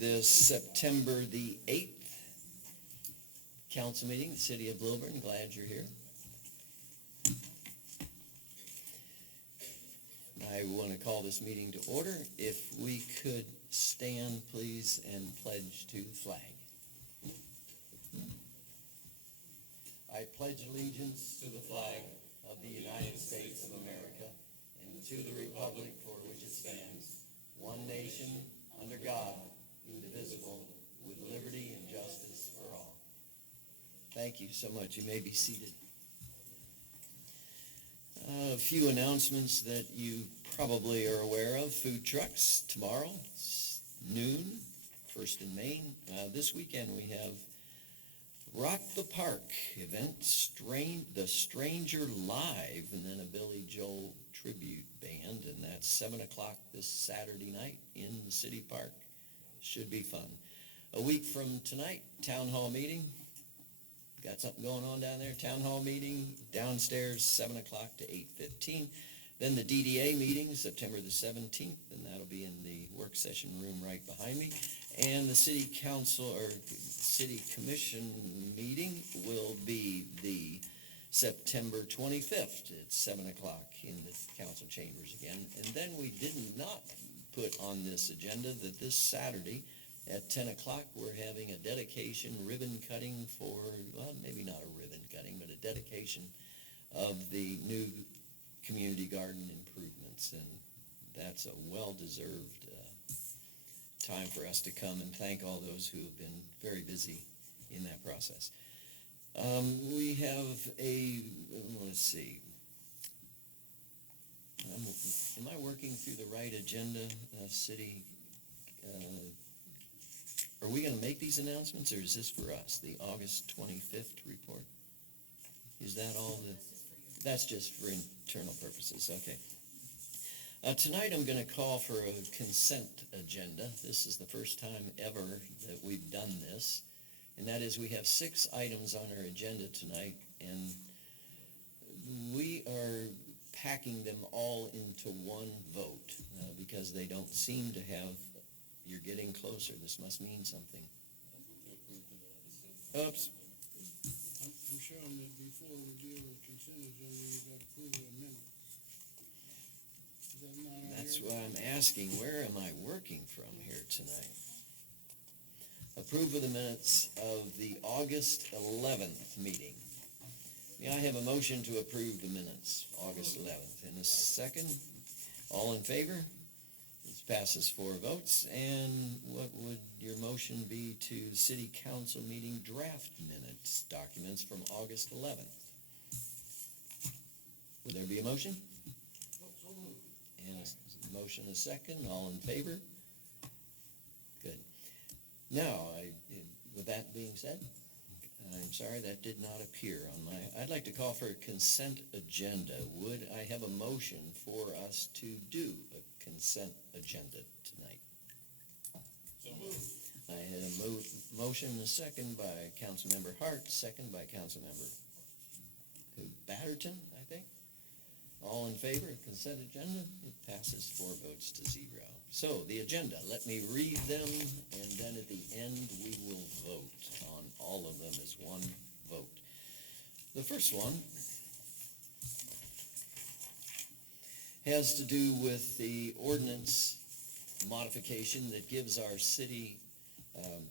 this September the 8th council meeting, the city of Lilburn. Glad you're here. I want to call this meeting to order. If we could stand, please, and pledge to the flag. I pledge allegiance to the flag of the United States of America and to the republic for which it stands, one nation, under God, indivisible, with liberty and justice for all. Thank you so much. You may be seated. A few announcements that you probably are aware of. Food trucks tomorrow, noon, First and Main. This weekend we have Rock the Park event, The Stranger Live, and then a Billy Joel tribute band, and that's 7 o'clock this Saturday night in the city park. Should be fun. A week from tonight, town hall meeting. Got something going on down there? Town hall meeting downstairs, 7 o'clock to 8:15. Then the DDA meeting, September the 17th, and that'll be in the work session room right behind me. And the city council or city commission meeting will be the September 25th at 7 o'clock in the council chambers again. And then we did not put on this agenda that this Saturday at 10 o'clock we're having a dedication ribbon cutting for, well, maybe not a ribbon cutting, but a dedication of the new community garden improvements. And that's a well-deserved time for us to come and thank all those who have been very busy in that process. We have let's see. Am I working through the right agenda, city? Are we going to make these announcements, or is this for us, the August 25th report? Is that all? That's just for internal purposes, okay. Tonight I'm going to call for a consent agenda. This is the first time ever that we've done this, and that is we have 6 items on our agenda tonight, and we are packing them all into one vote because they don't seem to have. You're getting closer. This must mean something. Oops. I'm showing that before we deal with consent agenda, you got approval of minutes. Is that not on That's here? what I'm asking. Where am I working from here tonight? Approve of the minutes of the August 11th meeting. May I have a motion to approve the minutes, August 11th? In a second, all in favor? This passes 4 votes. And what would your motion be to city council meeting draft minutes documents from August 11th? Would there be a motion? And a motion a second. All in favor? Good. Now, with that being said, I'm sorry that did not appear on my. I'd like to call for a consent agenda. Would I have a motion for us to do a consent agenda tonight? So moved. I had a motion and a second by Councilmember Hart, second by Councilmember Batterton, I think. All in favor of consent agenda? It passes 4 votes to 0. So the agenda, let me read them, and then at the end we will vote on all of them as one vote. The first one has to do with the ordinance modification that gives our city,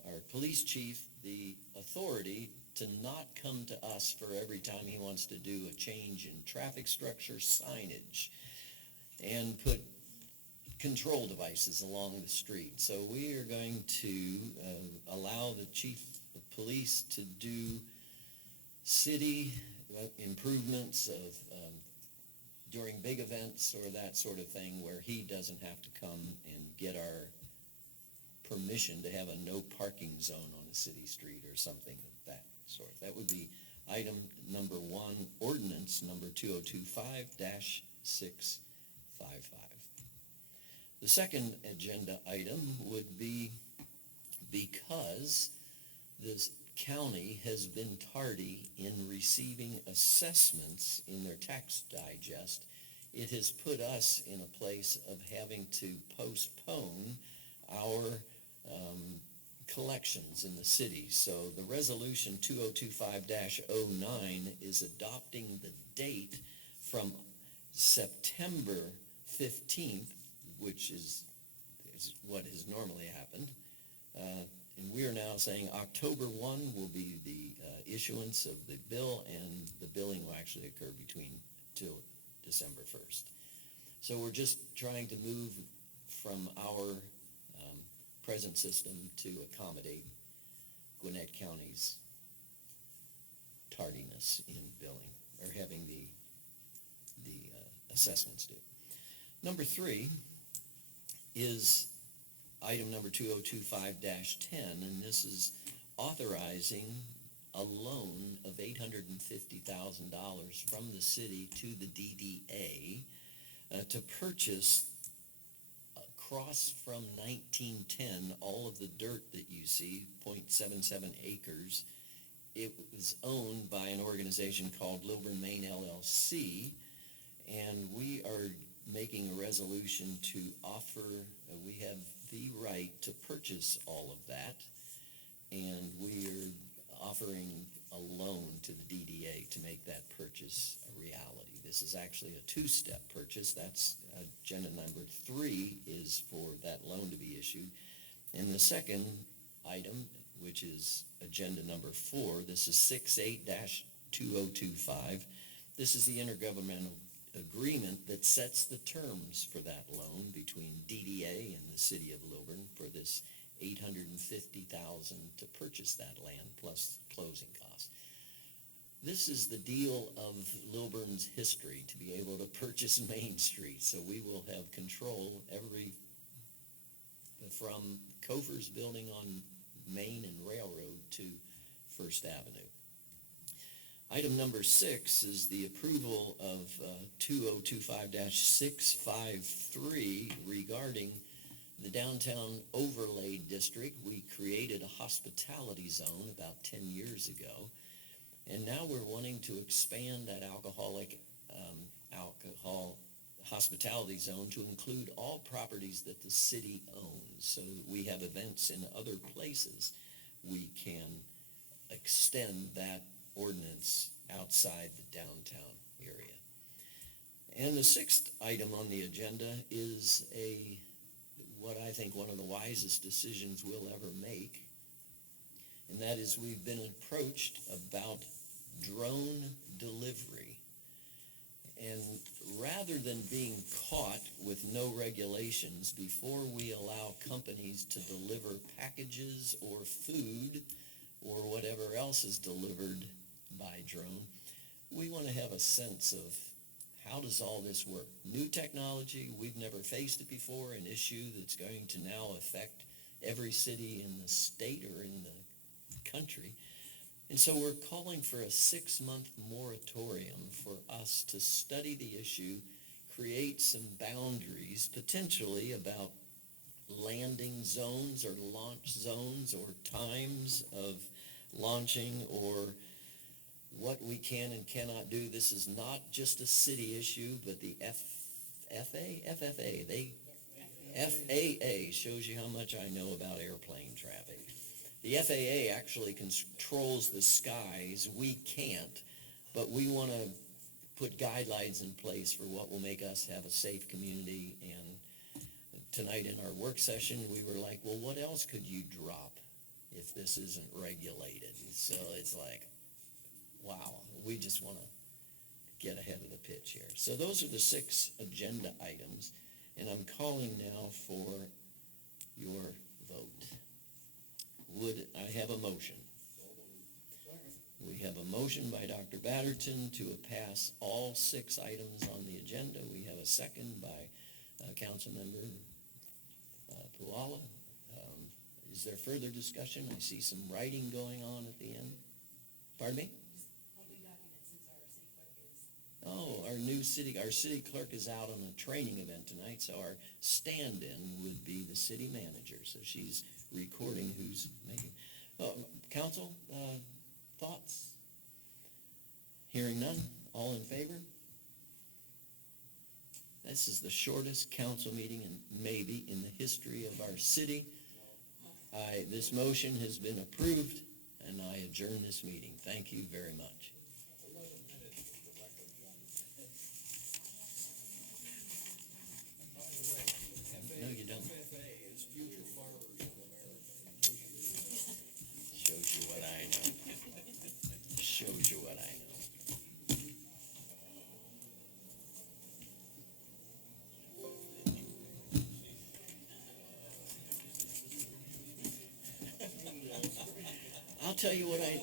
our police chief, the authority to not come to us for every time he wants to do a change in traffic structure, signage, and put control devices along the street. So we are going to allow the chief of police to do city improvements of during big events or that sort of thing where he doesn't have to come and get our permission to have a no parking zone on a city street or something of that sort. That would be item number 1, ordinance number 2025-655. The second agenda item would be, because this county has been tardy in receiving assessments in their tax digest, it has put us in a place of having to postpone our collections in the city. So the resolution 2025-09 is adopting the date from September 15th, which is what has normally happened. And we are now saying October 1 will be the issuance of the bill, and the billing will actually occur till December 1st. So we're just trying to move from our present system to accommodate Gwinnett County's tardiness in billing, or having the assessments due. Number 3 is item number 2025-10, and this is authorizing a loan of $850,000 from the city to the DDA to purchase across from 1910, all of the dirt that you see, 0.77 acres. It was owned by an organization called Lilburn, Maine, LLC, and we are making a resolution to offer, we have the right to purchase all of that, and we are offering a loan to the DDA to make that purchase a reality. This is actually a two-step purchase. That's agenda number 3 is for that loan to be issued. And the second item, which is agenda number 4, this is 68-2025. This is the intergovernmental agreement that sets the terms for that loan between DDA and the city of Lilburn for this $850,000 to purchase that land plus closing costs. This is the deal of Lilburn's history, to be able to purchase Main Street. So we will have control from Kofer's building on Main and Railroad to First Avenue. Item number 6 is the approval of 2025-653 regarding the downtown overlay district. We created a hospitality zone about 10 years ago, and now we're wanting to expand that alcohol hospitality zone to include all properties that the city owns, so that we have events in other places. We can extend that ordinance outside the downtown area. And the 6th item on the agenda is what I think one of the wisest decisions we'll ever make, and that is we've been approached about drone delivery. And rather than being caught with no regulations before we allow companies to deliver packages or food or whatever else is delivered by drone, we want to have a sense of how does all this work. New technology, we've never faced it before, an issue that's going to now affect every city in the state or in the country. And so we're calling for a 6-month moratorium for us to study the issue, create some boundaries, potentially about landing zones or launch zones or times of launching or what we can and cannot do. This is not just a city issue, but the FAA shows you how much I know about airplane traffic. The FAA actually controls the skies. We can't, but we want to put guidelines in place for what will make us have a safe community. And tonight in our work session, we were like, well, what else could you drop if this isn't regulated? So it's like, wow, we just want to get ahead of the pitch here. So those are the 6 agenda items, and I'm calling now for your vote. Would I have a motion? We have a motion by Dr. Batterton to pass all 6 items on the agenda. We have a second by Councilmember Puala. Is there further discussion? I see some writing going on at the end. Pardon me? Oh, our city clerk is out on a training event tonight, so our stand-in would be the city manager. So she's recording who's making. Council, thoughts? Hearing none. All in favor? This is the shortest council meeting maybe in the history of our city. This motion has been approved, and I adjourn this meeting. Thank you very much. No, you don't. Shows you what I know. Shows you what I know. I'll tell you what I